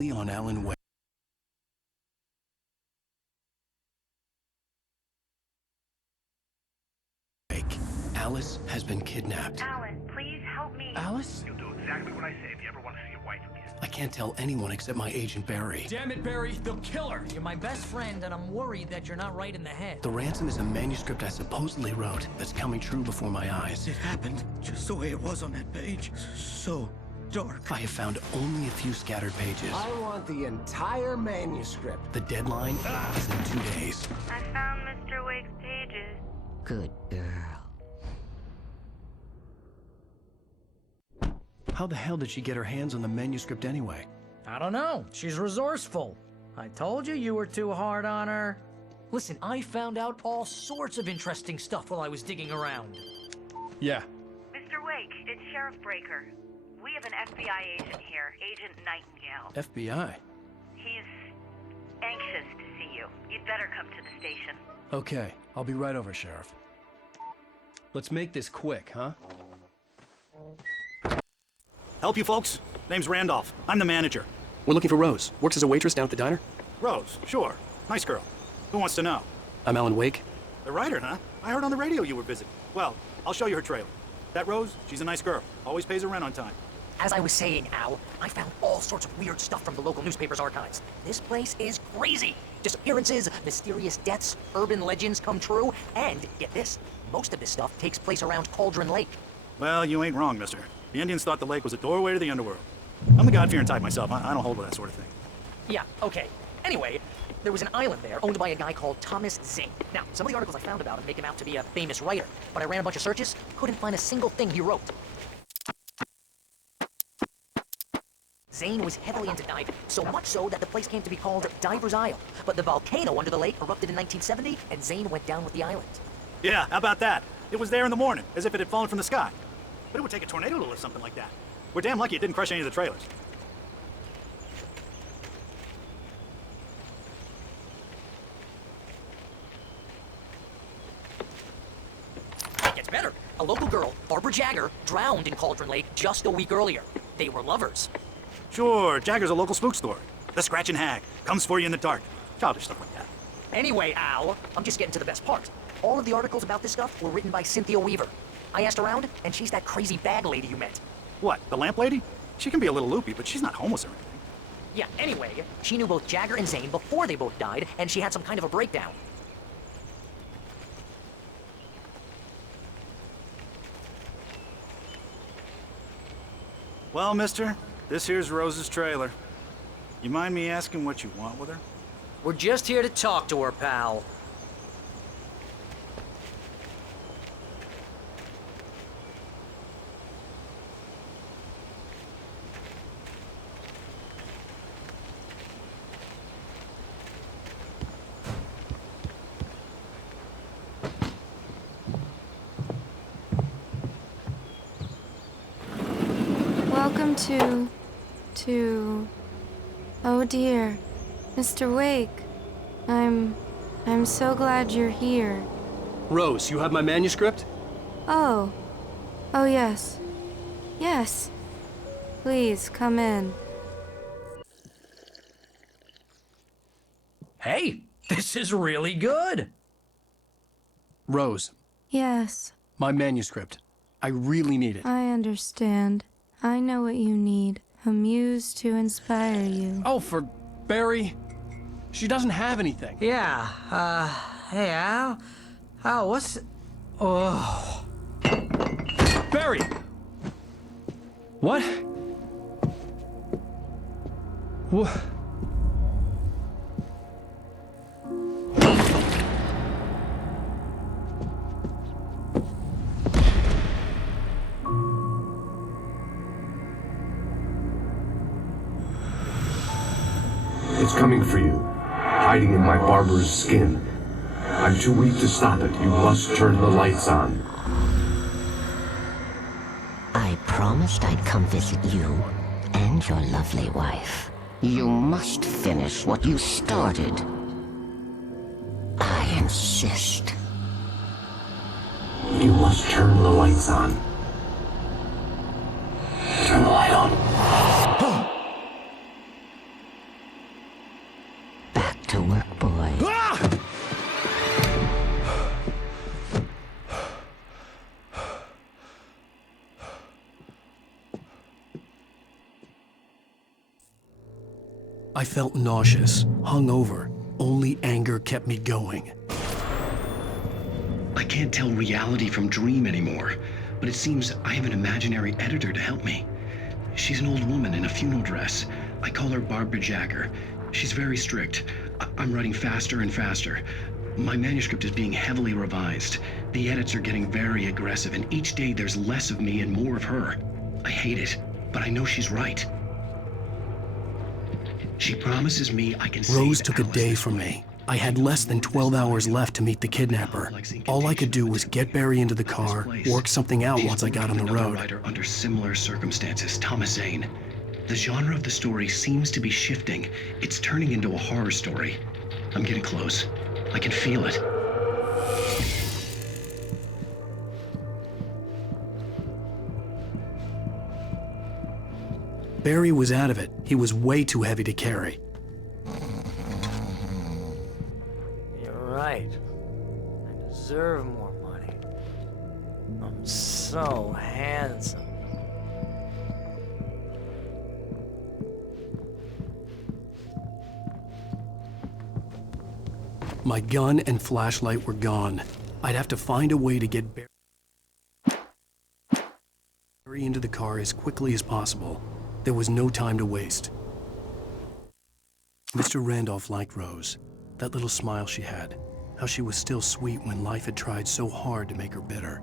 on Alan Wake. Alice has been kidnapped. Alan, please help me. Alice? You'll do exactly what I say if you ever want to see your wife again. I can't tell anyone except my agent Barry. Damn it, Barry, they'll kill her! You're my best friend, and I'm worried that you're not right in the head. The ransom is a manuscript I supposedly wrote that's coming true before my eyes. It happened just the way it was on that page. So dark. I have found only a few scattered pages. I want the entire manuscript. The deadline is in 2 days. I found Mr. Wake's pages. Good girl. How the hell did she get her hands on the manuscript anyway? I don't know. She's resourceful. I told you you were too hard on her. Listen, I found out all sorts of interesting stuff while I was digging around. Yeah. Mr. Wake, it's Sheriff Breaker. We have an FBI agent here, Agent Nightingale. FBI? He's anxious to see you. You'd better come to the station. Okay, I'll be right over, Sheriff. Let's make this quick, huh? Help you folks? Name's Randolph. I'm the manager. We're looking for Rose. Works as a waitress down at the diner. Rose, sure. Nice girl. Who wants to know? I'm Alan Wake. The writer, huh? I heard on the radio you were visiting. Well, I'll show you her trailer. That Rose, she's a nice girl. Always pays her rent on time. As I was saying, Al, I found all sorts of weird stuff from the local newspaper's archives. This place is crazy. Disappearances, mysterious deaths, urban legends come true, and, get this, most of this stuff takes place around Cauldron Lake. Well, you ain't wrong, mister. The Indians thought the lake was a doorway to the underworld. I'm the God-fearing type myself. I don't hold with that sort of thing. Yeah, okay. Anyway, there was an island there owned by a guy called Thomas Zane. Now, some of the articles I found about him make him out to be a famous writer, but I ran a bunch of searches, couldn't find a single thing he wrote. Zane was heavily into diving, so much so that the place came to be called Diver's Isle. But the volcano under the lake erupted in 1970, and Zane went down with the island. Yeah, how about that? It was there in the morning, as if it had fallen from the sky. But it would take a tornado to lift something like that. We're damn lucky it didn't crush any of the trailers. It gets better. A local girl, Barbara Jagger, drowned in Cauldron Lake just a week earlier. They were lovers. Sure, Jagger's a local spook story. The Scratching Hag. Comes for you in the dark. Childish stuff like that. Anyway, Al, I'm just getting to the best part. All of the articles about this stuff were written by Cynthia Weaver. I asked around, and she's that crazy bag lady you met. What, the lamp lady? She can be a little loopy, but she's not homeless or anything. Yeah, anyway, she knew both Jagger and Zane before they both died, and she had some kind of a breakdown. Well, mister, this here's Rose's trailer. You mind me asking what you want with her? We're just here to talk to her, pal. Welcome to... Oh dear, Mr. Wake. I'm so glad you're here. Rose, you have my manuscript? Oh. Oh yes. Yes. Please, come in. Hey, this is really good. Rose, Yes, my manuscript. I really need it. I understand. I know what you need. A muse to inspire you. Oh, for Barry. She doesn't have anything. Yeah, hey, Al? Al, what's... Oh... Barry! What? What? It's coming for you, hiding in my barber's skin. I'm too weak to stop it. You must turn the lights on. I promised I'd come visit you and your lovely wife. You must finish what you started. I insist. You must turn the lights on. Turn the light on. Back to work, boy. I felt nauseous, hungover. Only anger kept me going. I can't tell reality from dream anymore, but it seems I have an imaginary editor to help me. She's an old woman in a funeral dress. I call her Barbara Jagger. She's very strict. I'm writing faster and faster. My manuscript is being heavily revised. The edits are getting very aggressive, and each day there's less of me and more of her. I hate it, but I know she's right. She promises me I can save Rose took a Alice day this from way. me. I had less than 12 hours left to meet the kidnapper. All I could do was get Barry into the car, work something out once I got on the Another road. writer under similar circumstances, Thomas Zane. The genre of the story seems to be shifting. It's turning into a horror story. I'm getting close. I can feel it. Barry was out of it. He was way too heavy to carry. You're right. I deserve more money. I'm so handsome. My gun and flashlight were gone. I'd have to find a way to get Barry into the car as quickly as possible. There was no time to waste. Mr. Randolph liked Rose. That little smile she had. How she was still sweet when life had tried so hard to make her bitter.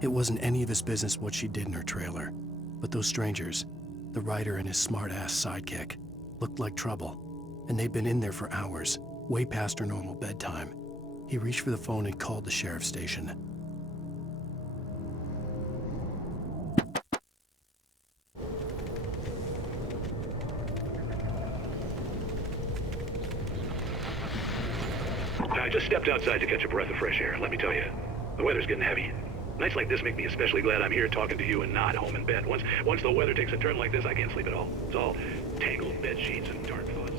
It wasn't any of his business what she did in her trailer. But those strangers, the writer and his smart-ass sidekick, looked like trouble. And they'd been in there for hours, way past her normal bedtime. He reached for the phone and called the sheriff's station. I just stepped outside to catch a breath of fresh air, let me tell you. The weather's getting heavy. Nights like this make me especially glad I'm here talking to you and not home in bed. Once the weather takes a turn like this, I can't sleep at all. It's all tangled bed sheets and dark thoughts.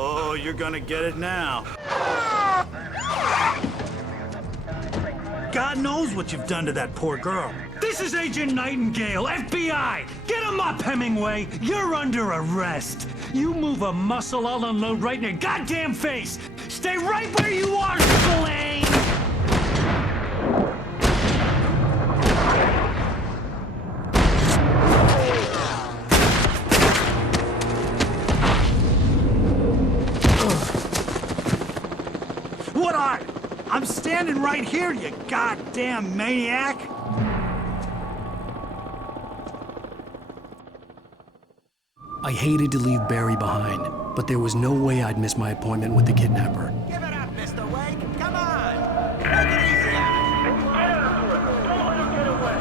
Oh, you're gonna get it now. God knows what you've done to that poor girl. This is Agent Nightingale, FBI! Get him up, Hemingway! You're under arrest! You move a muscle, I'll unload right in your goddamn face! Stay right where you are, Spillane! What are? I'm standing right here, you goddamn maniac! I hated to leave Barry behind, but there was no way I'd miss my appointment with the kidnapper. Give it up, Mr. Wake! Come on! Take it easy on it! Get after it! Don't let him get away!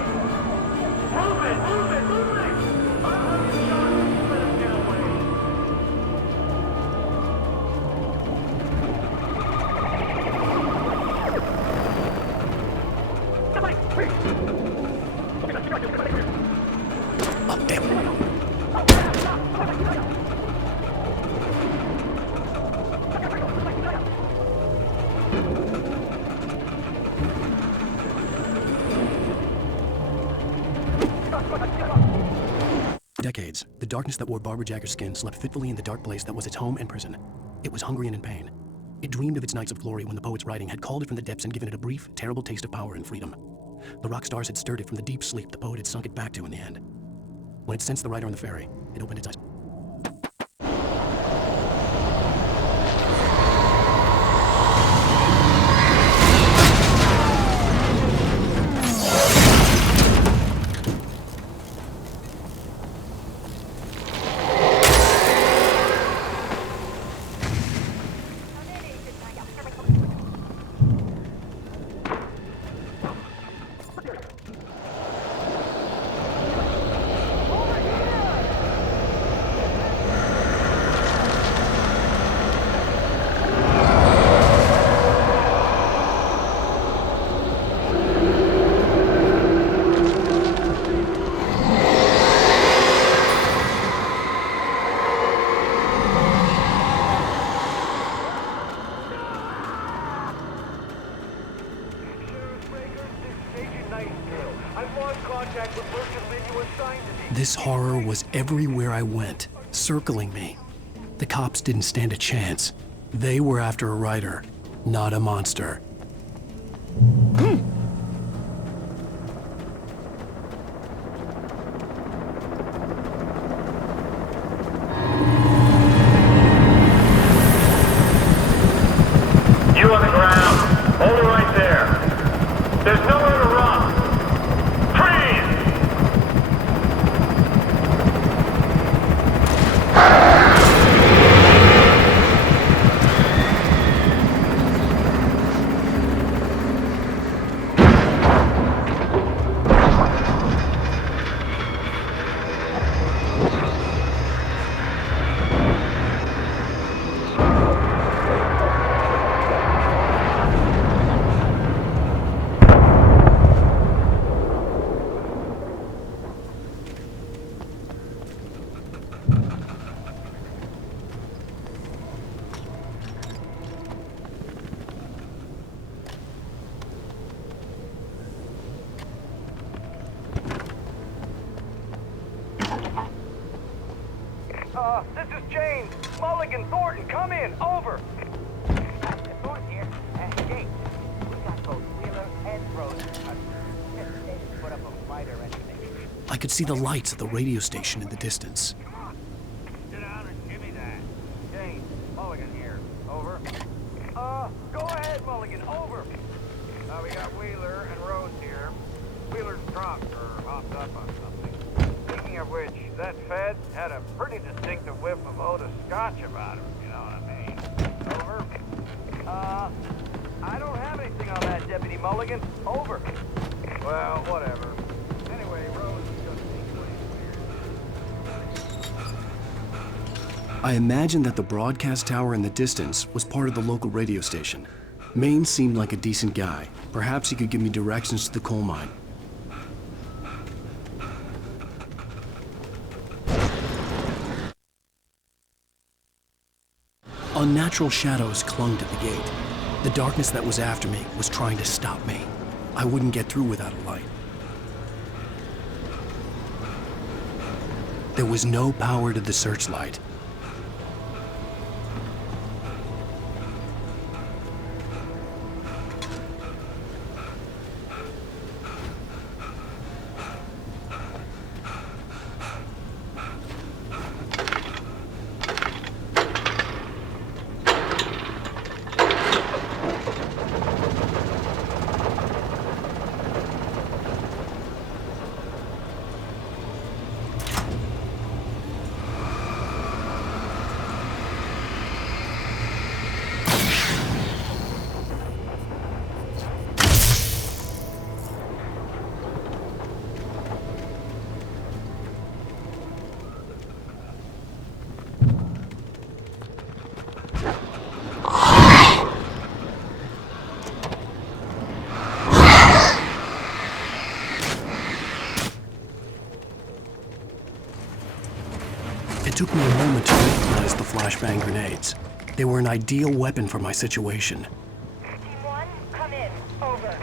Move it! Move it! Move it! I'm shot! Let him get away! Oh, damn it. Decades, the darkness that wore Barbara Jagger's skin slept fitfully in the dark place that was its home and prison. It was hungry and in pain. It dreamed of its nights of glory when the poet's writing had called it from the depths and given it a brief, terrible taste of power and freedom. The rock stars had stirred it from the deep sleep the poet had sunk it back to in the end. When it sensed the rider on the ferry, it opened its eyes. Nightingale. I've lost contact with Merchant Lynn. You were assigned to me. This horror was everywhere I went, circling me. The cops didn't stand a chance. They were after a writer, not a monster. You on the ground. Hold it right there. There's nowhere to run. Freeze! This is James. Mulligan, Thornton, come in. Over. Thornton here. James, we got both Wheeler and Rose. They didn't put up a fight or anything. I could see the lights of the radio station in the distance. Sit down and give me that. James, Mulligan here. Over. Go ahead, Mulligan. Over. We got Wheeler and Rose here. Wheeler's drunk or hopped up on something. Speaking of which, that Fed had a pretty distinctive whiff of Otis Scotch about him, you know what I mean? Over. I don't have anything on that, Deputy Mulligan. Over. Well, whatever. Anyway, Rose is just weird. I imagined that the broadcast tower in the distance was part of the local radio station. Maine seemed like a decent guy. Perhaps he could give me directions to the coal mine. Unnatural shadows clung to the gate. The darkness that was after me was trying to stop me. I wouldn't get through without a light. There was no power to the searchlight. It took me a moment to recognize the flashbang grenades. They were an ideal weapon for my situation. Team 1, come in. Over.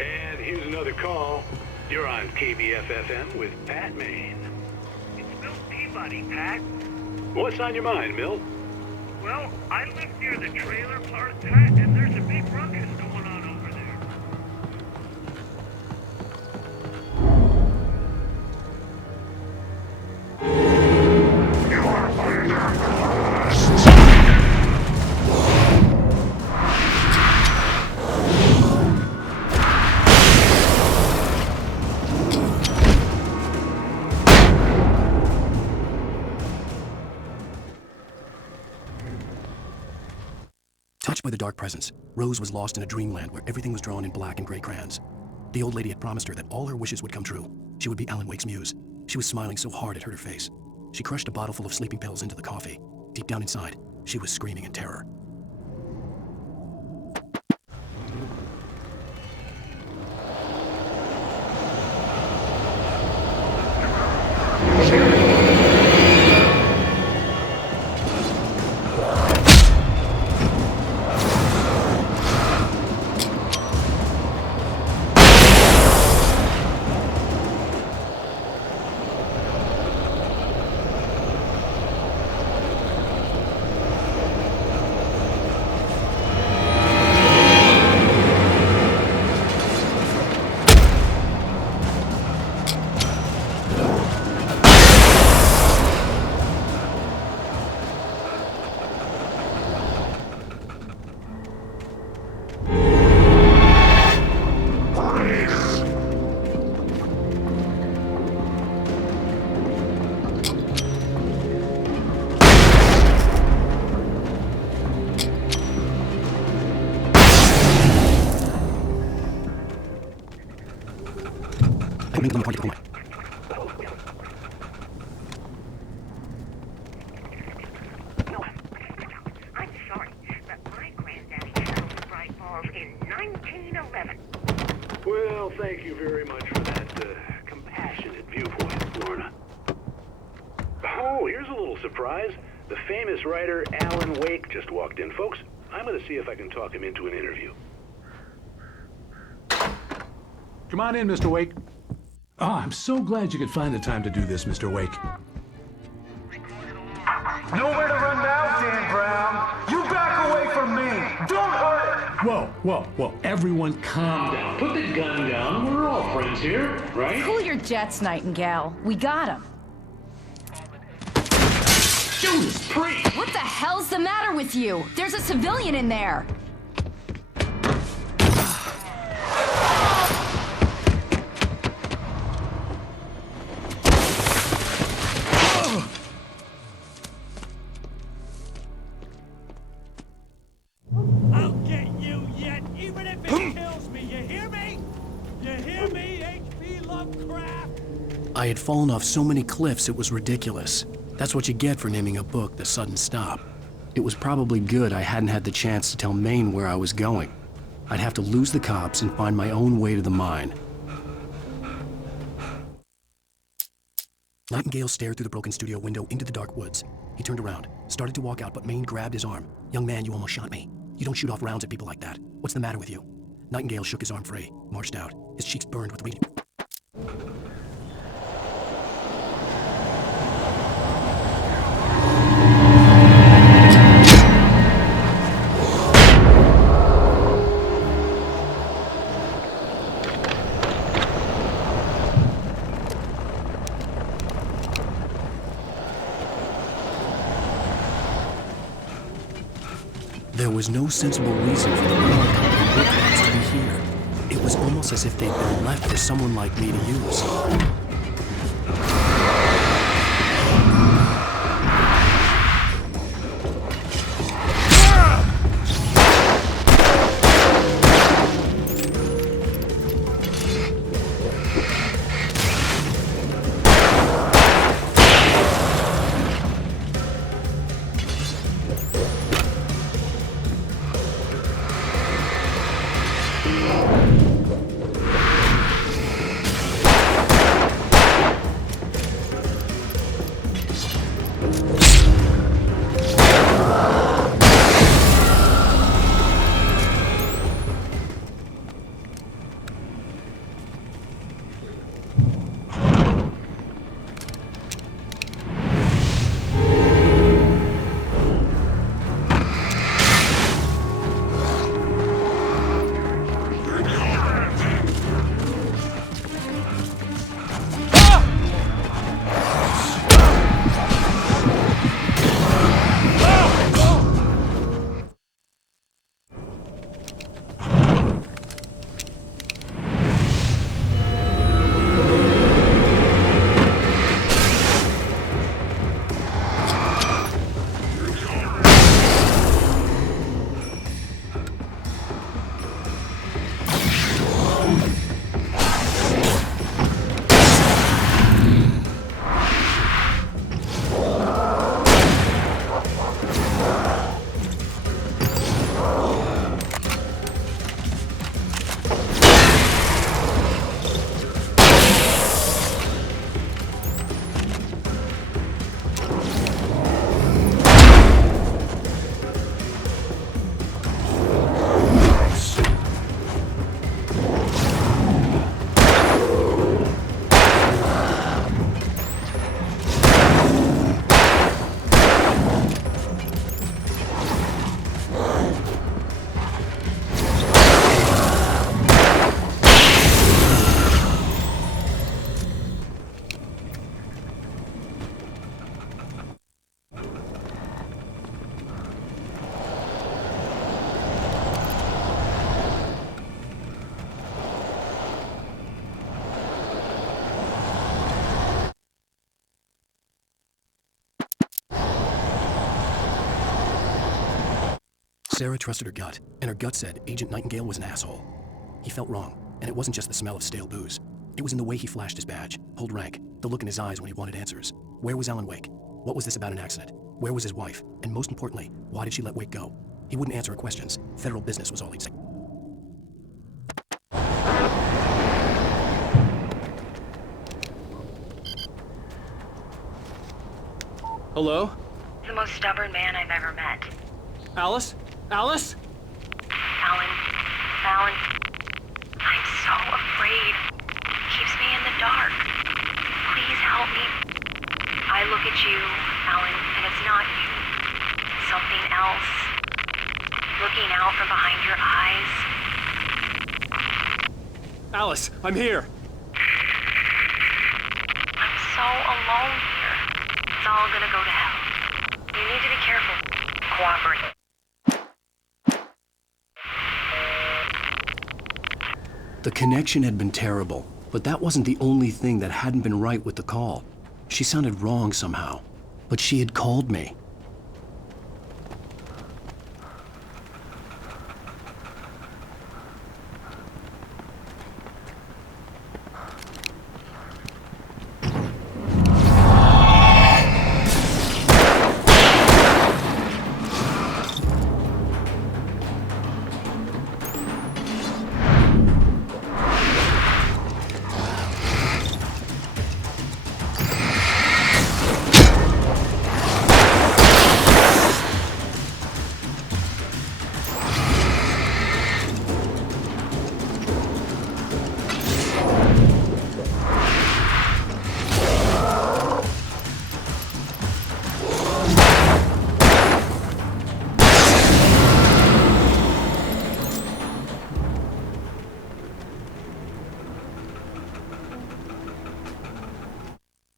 And here's another call. You're on KBFFM with Pat Maine. It's Milt Peabody, Pat. What's on your mind, Milt? Well, I live near the trailer park, Pat, and there's a big ruckus going on over there. Watched by the dark presence, Rose was lost in a dreamland where everything was drawn in black and gray crayons. The old lady had promised her that all her wishes would come true. She would be Alan Wake's muse. She was smiling so hard it hurt her face. She crushed a bottle full of sleeping pills into the coffee. Deep down inside, she was screaming in terror. I'm sorry, but my granddaddy settled the Bright Falls in 1911. Well, thank you very much for that compassionate viewpoint, Lorna. Oh, here's a little surprise. The famous writer Alan Wake just walked in, folks. I'm going to see if I can talk him into an interview. Come on in, Mr. Wake. Oh, I'm so glad you could find the time to do this, Mr. Wake. Nowhere to run now, Dan Brown. You back away from me. Don't hurt it. Whoa. Everyone calm down. Put the gun down. We're all friends here, right? Cool your jets, Nightingale. We got him. Judas Priest! What the hell's the matter with you? There's a civilian in there. I'll get you yet, even if it kills me. You hear me? You hear me, H.P. Lovecraft? I had fallen off so many cliffs it was ridiculous. That's what you get for naming a book The Sudden Stop. It was probably good I hadn't had the chance to tell Maine where I was going. I'd have to lose the cops and find my own way to the mine. Nightingale stared through the broken studio window into the dark woods. He turned around, started to walk out, but Maine grabbed his arm. "Young man, you almost shot me. You don't shoot off rounds at people like that. What's the matter with you?" Nightingale shook his arm free, marched out. His cheeks burned with reading. There was no sensible reason for the mining company workers to be here. It was almost as if they'd been left for someone like me to use. Sarah trusted her gut, and her gut said Agent Nightingale was an asshole. He felt wrong, and it wasn't just the smell of stale booze. It was in the way he flashed his badge, pulled rank, the look in his eyes when he wanted answers. Where was Alan Wake? What was this about an accident? Where was his wife? And most importantly, why did she let Wake go? He wouldn't answer her questions. Federal business was all he'd say. Hello? The most stubborn man I've ever met. Alice? Alice? Alan. I'm so afraid. Keeps me in the dark. Please help me. I look at you, Alan, and it's not you. Something else. Looking out from behind your eyes. Alice, I'm here. I'm so alone here. It's all gonna go to hell. You need to be careful. Cooperate. The connection had been terrible, but that wasn't the only thing that hadn't been right with the call. She sounded wrong somehow, but she had called me.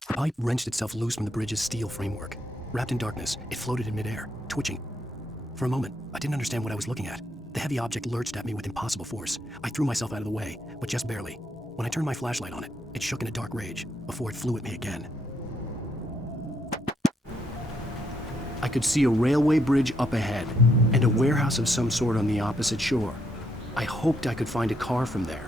The pipe wrenched itself loose from the bridge's steel framework. Wrapped in darkness, it floated in midair, twitching. For a moment, I didn't understand what I was looking at. The heavy object lurched at me with impossible force. I threw myself out of the way, but just barely. When I turned my flashlight on it, it shook in a dark rage, before it flew at me again. I could see a railway bridge up ahead, and a warehouse of some sort on the opposite shore. I hoped I could find a car from there.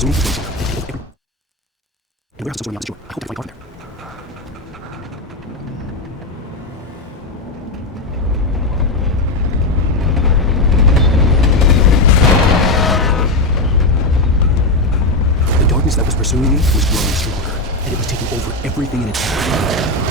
The warehouse of some sort on the opposite shore. I hope I find a car from there. That was pursuing me was growing stronger, and it was taking over everything in its path.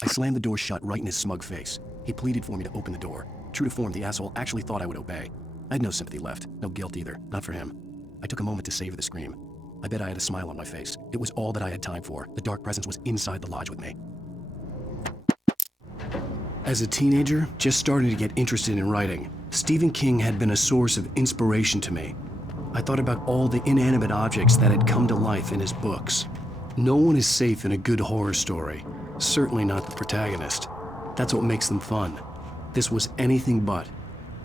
I slammed the door shut right in his smug face. He pleaded for me to open the door. True to form, the asshole actually thought I would obey. I had no sympathy left, no guilt either, not for him. I took a moment to savor the scream. I bet I had a smile on my face. It was all that I had time for. The dark presence was inside the lodge with me. As a teenager, just starting to get interested in writing, Stephen King had been a source of inspiration to me. I thought about all the inanimate objects that had come to life in his books. No one is safe in a good horror story. Certainly not the protagonist. That's what makes them fun. This was anything but.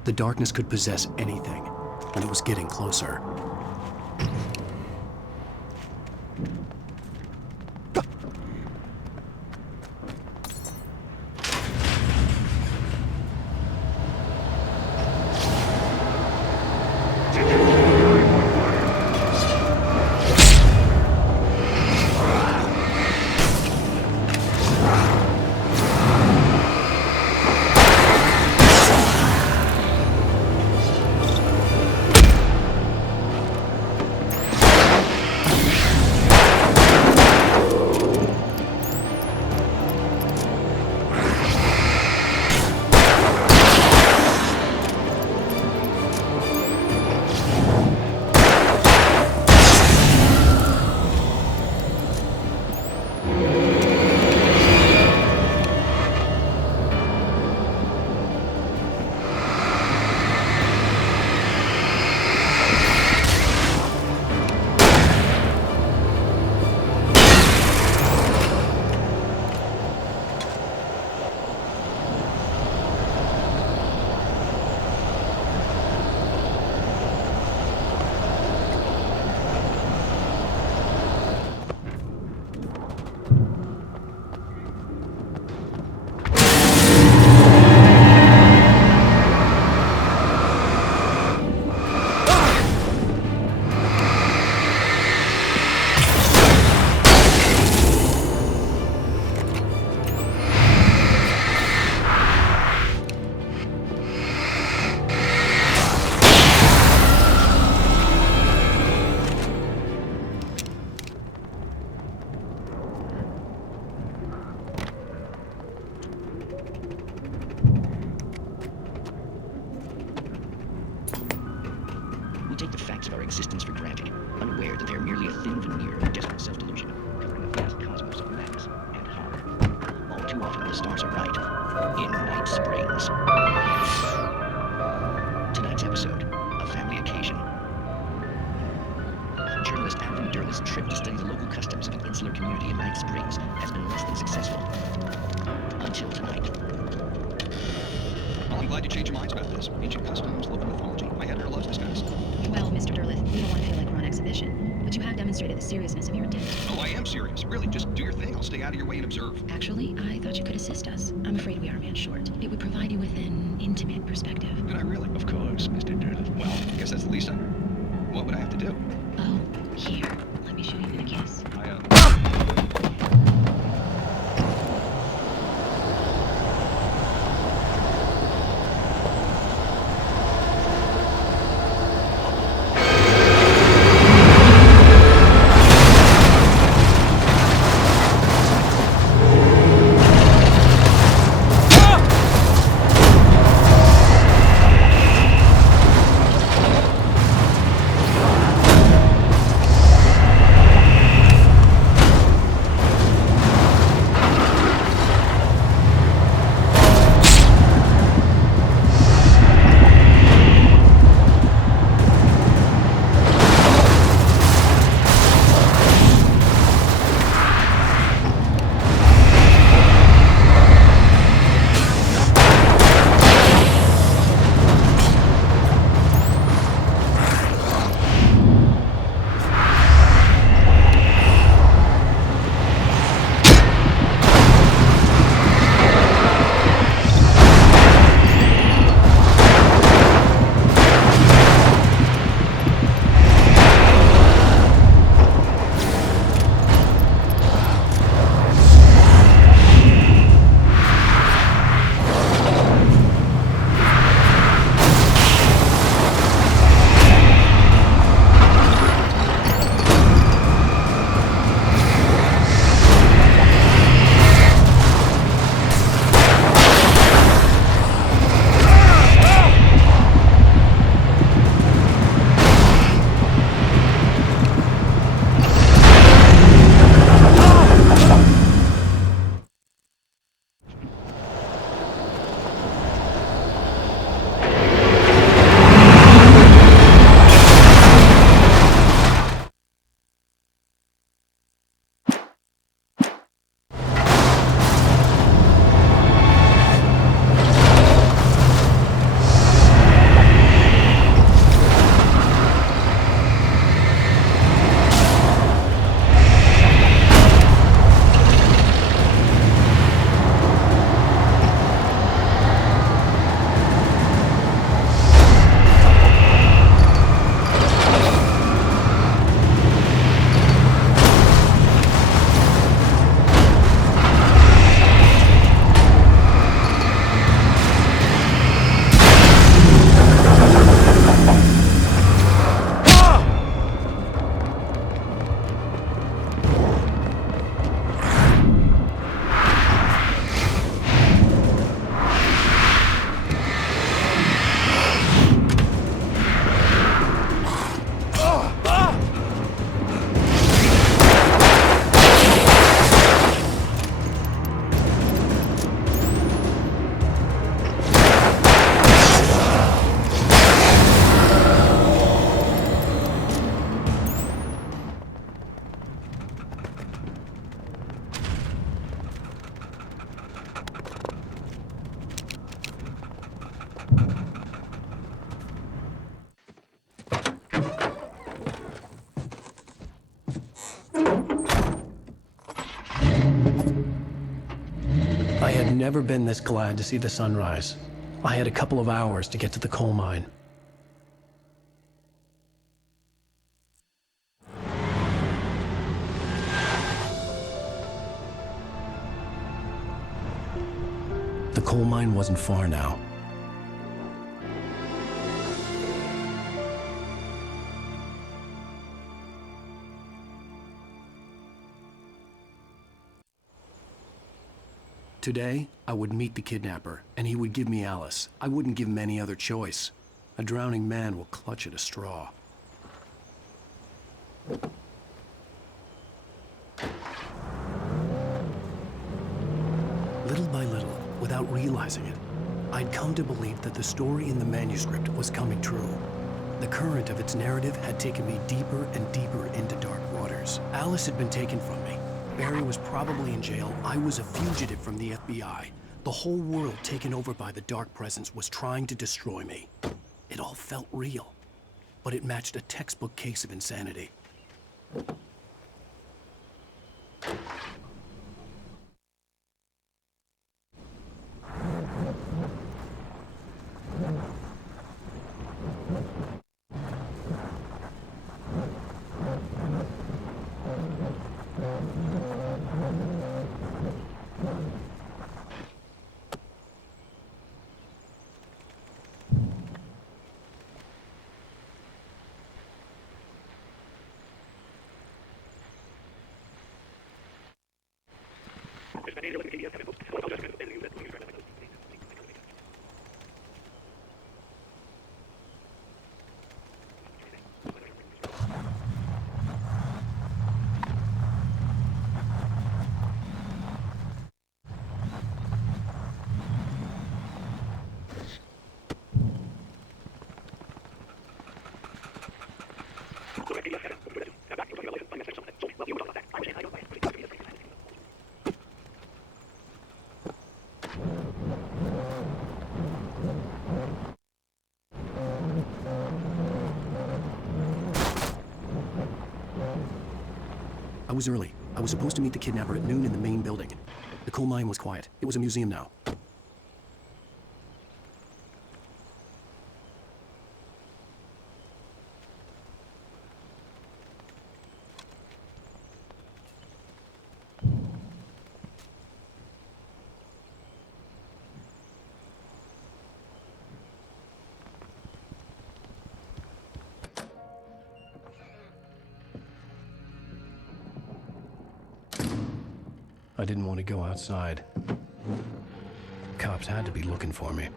The darkness could possess anything, and it was getting closer. existence for granted, unaware that they're merely a thin veneer of desperate self-delusion, covering a vast cosmos of madness and horror. All too often, the stars are right. In Night Springs. Tonight's episode, a family occasion. Journalist Alvin Derleth's trip to study the local customs of an insular community in Night Springs has been less than successful. Until tonight. Well, I'm glad you changed your minds about this. Ancient customs, local mythology. My editor loves this kind of stuff. Well, Mr. Derleth, we don't want to feel like we're on exhibition, but you have demonstrated the seriousness of your intent. Oh, I am serious. Really, just do your thing. I'll stay out of your way and observe. Actually, I thought you could assist us. I'm afraid we are a man short. It would provide you with an intimate perspective. Could I really? Of course, Mr. Derleth. Well, I guess that's the least I... What would I have to do? Oh, here. Let me show you a kiss. I had never been this glad to see the sunrise. I had a couple of hours to get to the coal mine. The coal mine wasn't far now. Today, I would meet the kidnapper, and he would give me Alice. I wouldn't give him any other choice. A drowning man will clutch at a straw. Little by little, without realizing it, I'd come to believe that the story in the manuscript was coming true. The current of its narrative had taken me deeper and deeper into dark waters. Alice had been taken from me. Barry was probably in jail. I was a fugitive from the FBI. The whole world taken over by the dark presence was trying to destroy me. It all felt real, but it matched a textbook case of insanity. I was early. I was supposed to meet the kidnapper at noon in the main building. The coal mine was quiet. It was a museum now. I didn't want to go outside. Cops had to be looking for me.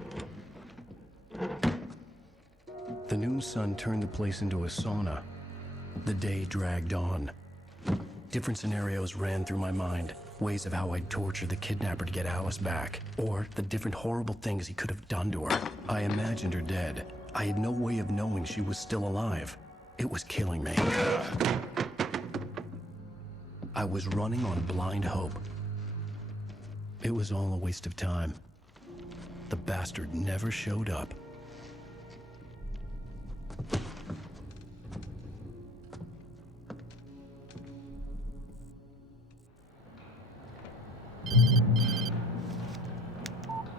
The noon sun turned the place into a sauna. The day dragged on. Different scenarios ran through my mind. Ways of how I'd torture the kidnapper to get Alice back. Or the different horrible things he could have done to her. I imagined her dead. I had no way of knowing she was still alive. It was killing me. I was running on blind hope. It was all a waste of time. The bastard never showed up.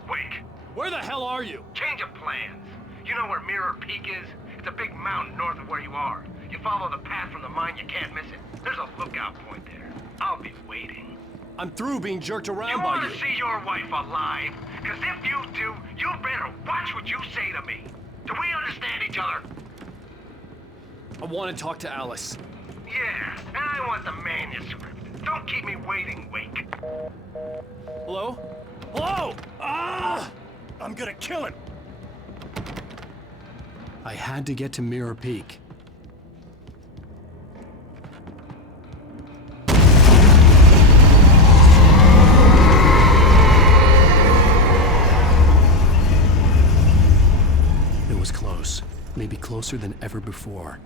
Wake! Where the hell are you? Change of plans. You know where Mirror Peak is? It's a big mountain north of where you are. You follow the path from the mine, you can't miss it. There's a lookout point there. I'll be waiting. I'm through being jerked around You by want you. to see your wife alive? Because if you do, you better watch what you say to me. Do we understand each other? I want to talk to Alice. Yeah, and I want the manuscript. Don't keep me waiting, Wake. Hello? Hello! Ah! I'm gonna kill him. I had to get to Mirror Peak. It was close, maybe closer than ever before.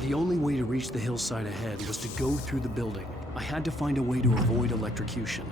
The only way to reach the hillside ahead was to go through the building. I had to find a way to avoid electrocution.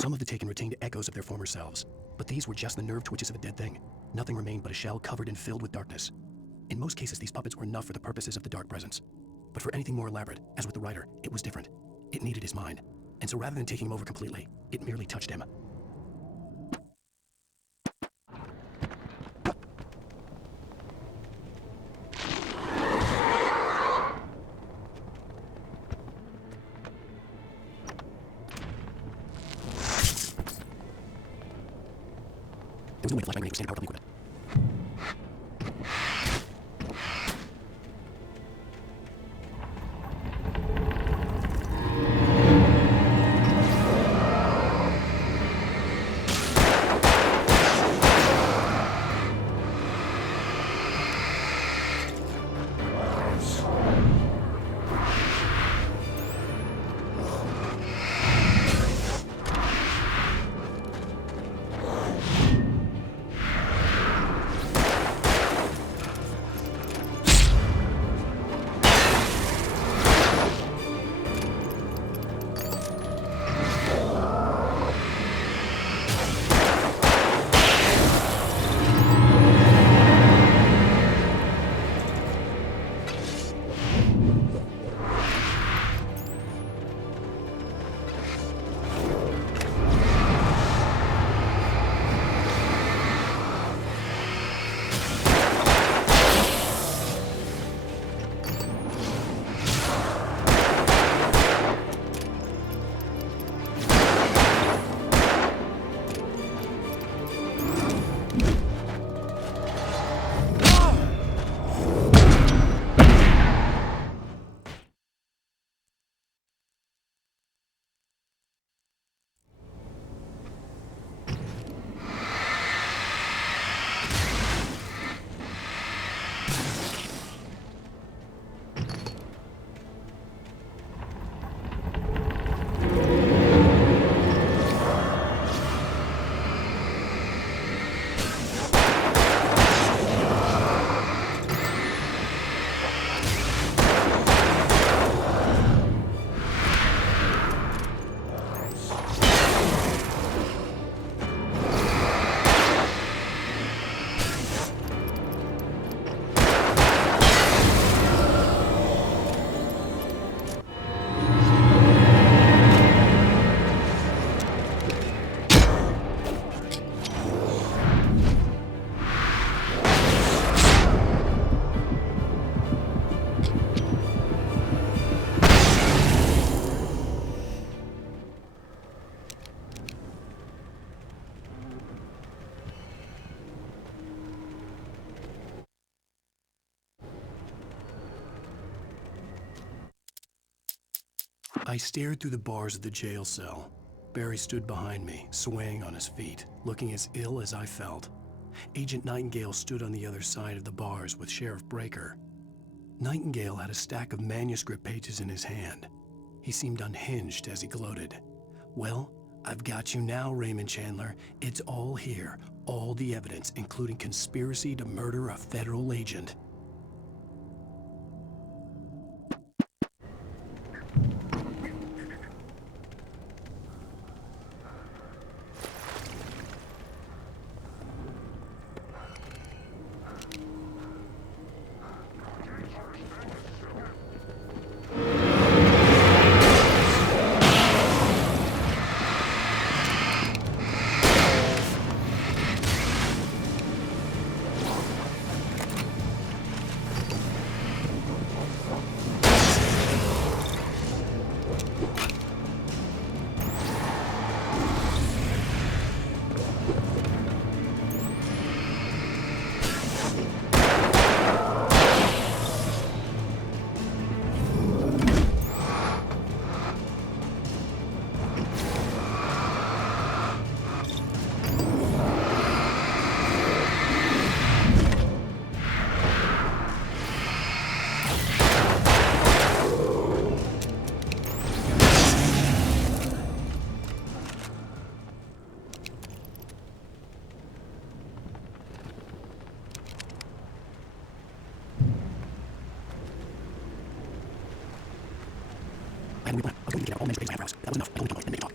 Some of the taken retained echoes of their former selves, but these were just the nerve twitches of a dead thing. Nothing remained but a shell covered and filled with darkness. In most cases, these puppets were enough for the purposes of the dark presence. But for anything more elaborate, as with the writer, it was different. It needed his mind. And so rather than taking him over completely, it merely touched him. There was no way the flashbang grenade would stand power from the equipment. I stared through the bars of the jail cell. Barry stood behind me, swaying on his feet, looking as ill as I felt. Agent Nightingale stood on the other side of the bars with Sheriff Breaker. Nightingale had a stack of manuscript pages in his hand. He seemed unhinged as he gloated. "Well, I've got you now, Raymond Chandler. It's all here, all the evidence, including conspiracy to murder a federal agent." I was going to get out all men's grades and eyebrows. That was enough. I only come out and make talk.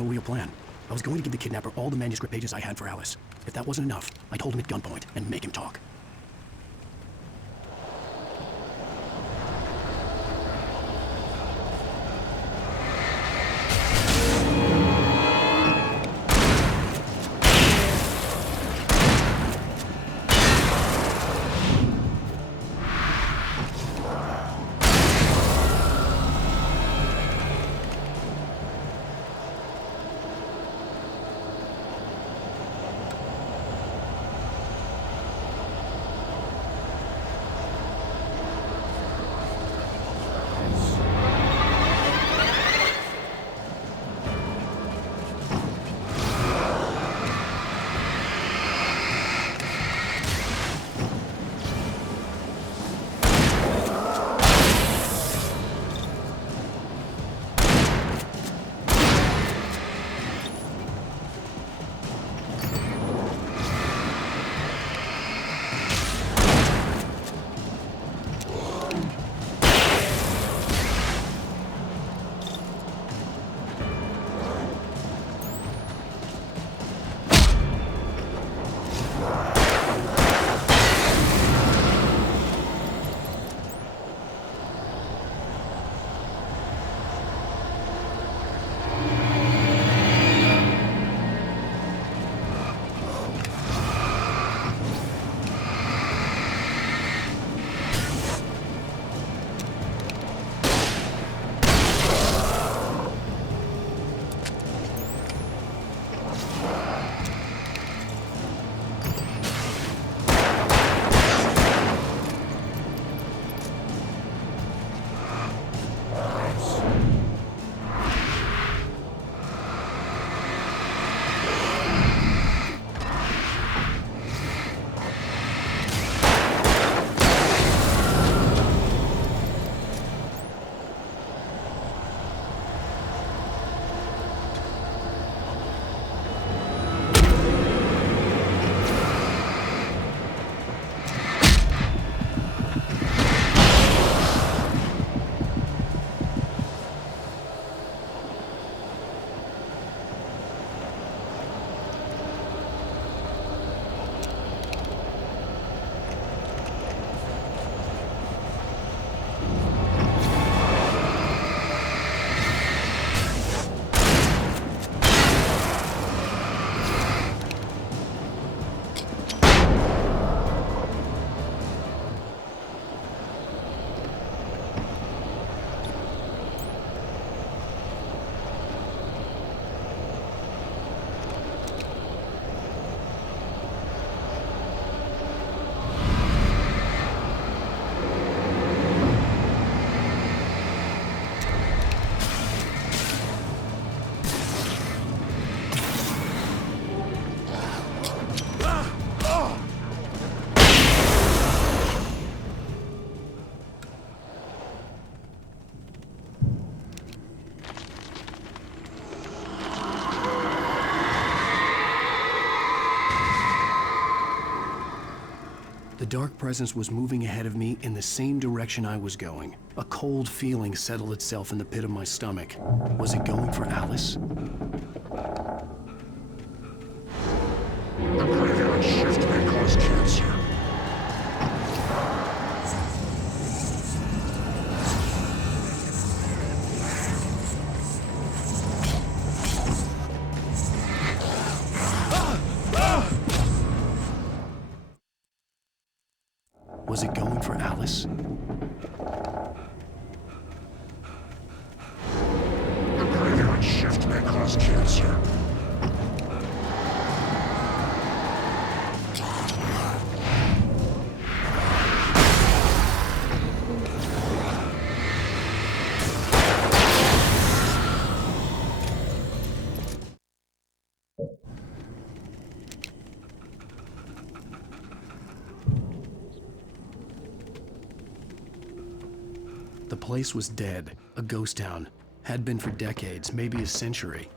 no real plan. I was going to give the kidnapper all the manuscript pages I had for Alice. If that wasn't enough, I'd hold him at gunpoint and make him talk. The dark presence was moving ahead of me in the same direction I was going. A cold feeling settled itself in the pit of my stomach. Was it going for Alice? The graveyard shift may cause cancer. Was it going for Alice? The graveyard shift may cause cancer. The place was dead, a ghost town. Had been for decades, maybe a century.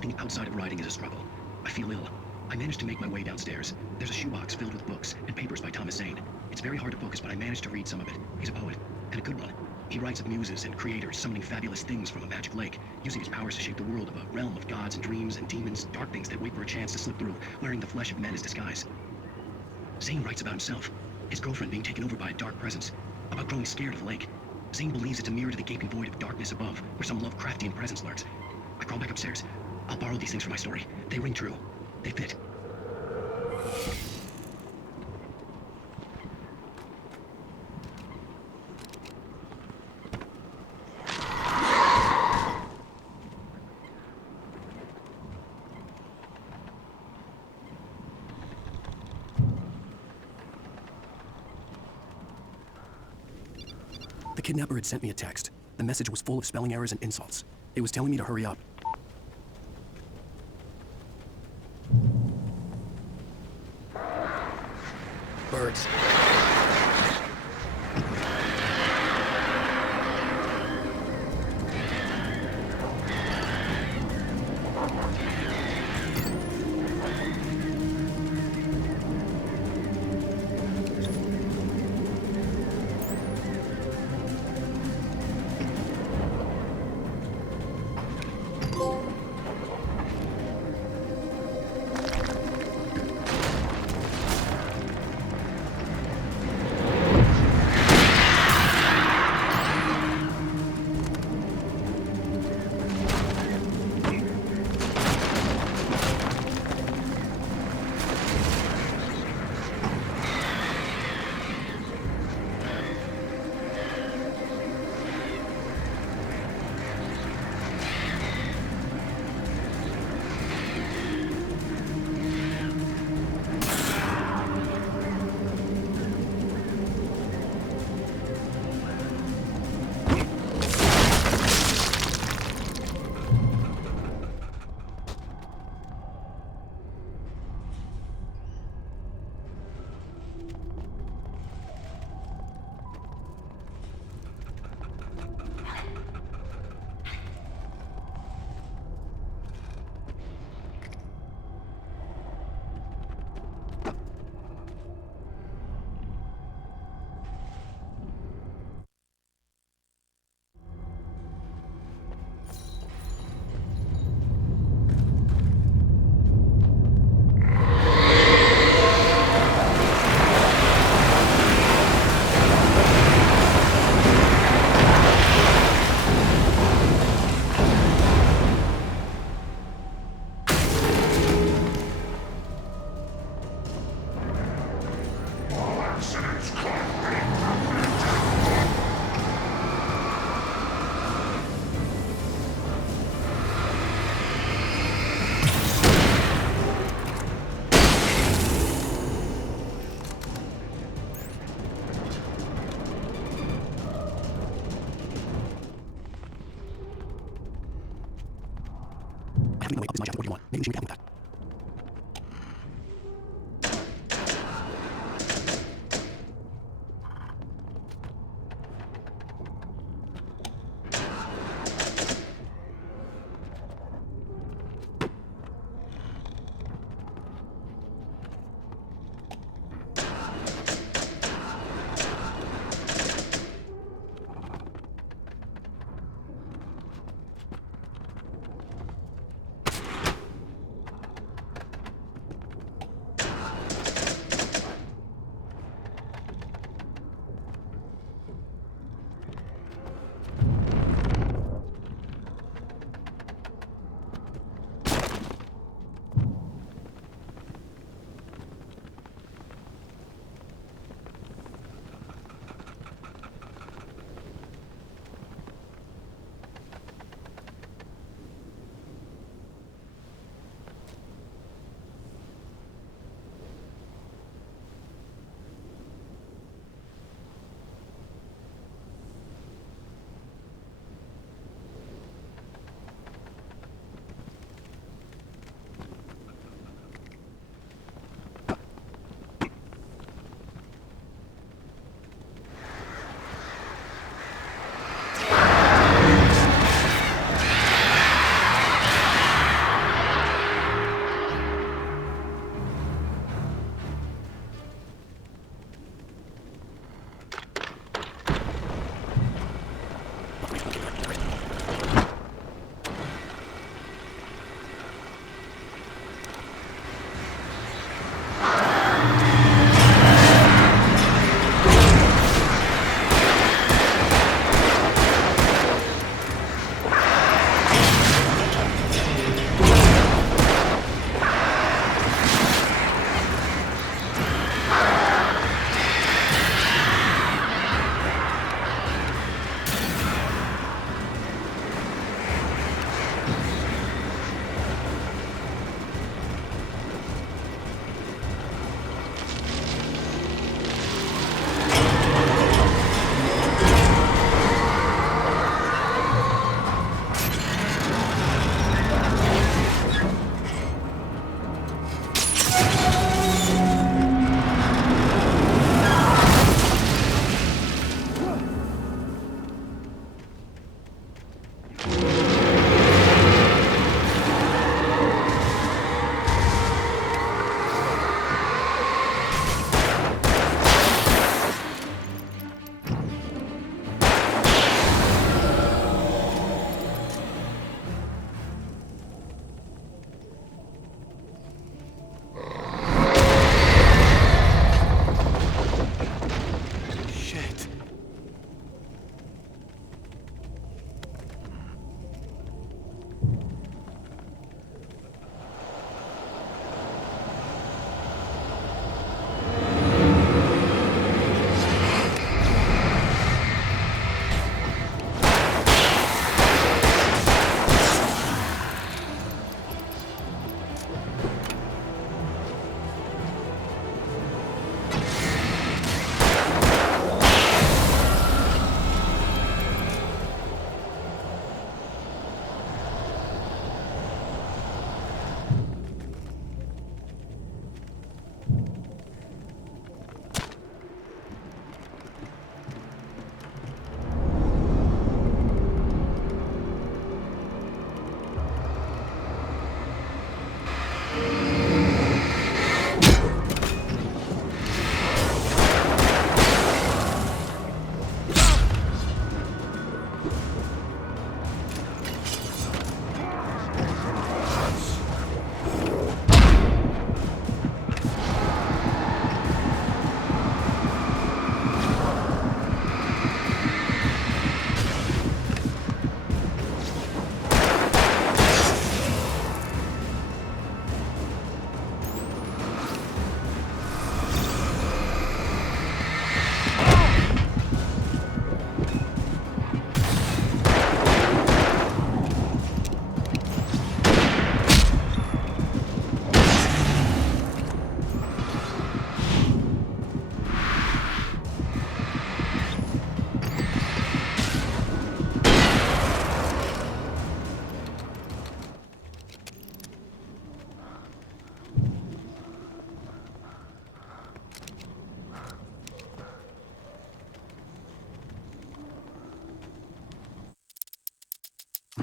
Anything outside of writing is a struggle. I feel ill. I managed to make my way downstairs. There's a shoebox filled with books and papers by Thomas Zane. It's very hard to focus, but I managed to read some of it. He's a poet, and a good one. He writes of muses and creators summoning fabulous things from a magic lake, using his powers to shape the world of a realm of gods and dreams and demons, dark things that wait for a chance to slip through, wearing the flesh of men as disguise. Zane writes about himself, his girlfriend being taken over by a dark presence, about growing scared of the lake. Zane believes it's a mirror to the gaping void of darkness above, where some Lovecraftian presence lurks. I crawl back upstairs. I'll borrow these things for my story. They ring true. They fit. The kidnapper had sent me a text. The message was full of spelling errors and insults. It was telling me to hurry up. Birds.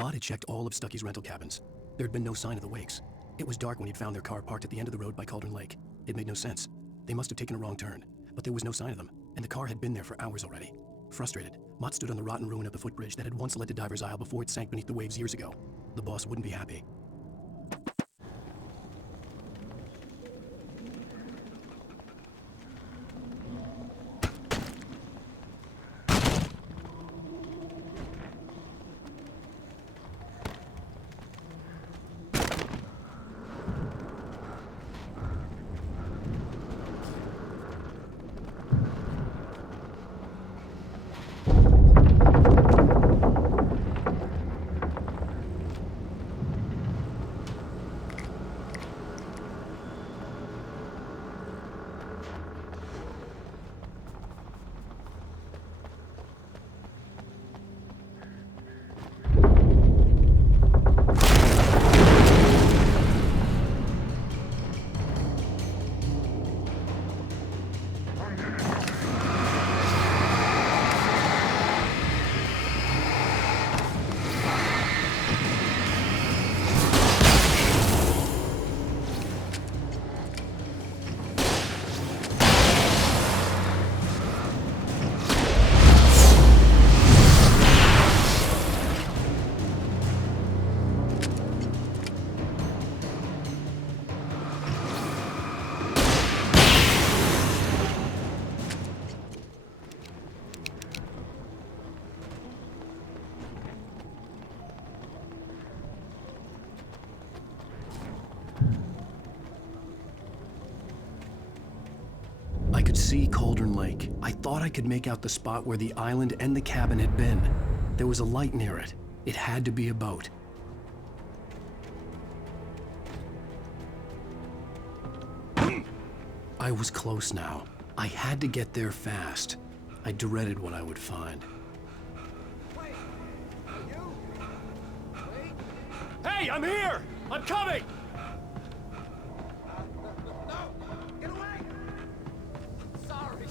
Lamont had checked all of Stucky's rental cabins. There had been no sign of the Wakes. It was dark when he'd found their car parked at the end of the road by Cauldron Lake. It made no sense. They must have taken a wrong turn, but there was no sign of them, and the car had been there for hours already. Frustrated, Mott stood on the rotten ruin of the footbridge that had once led to Diver's Isle before it sank beneath the waves years ago. The boss wouldn't be happy. I could see Cauldron Lake. I thought I could make out the spot where the island and the cabin had been. There was a light near it. It had to be a boat. I was close now. I had to get there fast. I dreaded what I would find. Hey, I'm here! I'm coming! Get away! Sorry.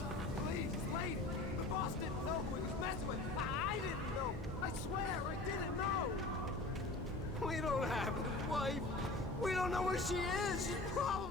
Please, it's late. The boss didn't know who he was messing with. I didn't know. I swear, I didn't know. We don't have a wife. We don't know where she is. She's probably...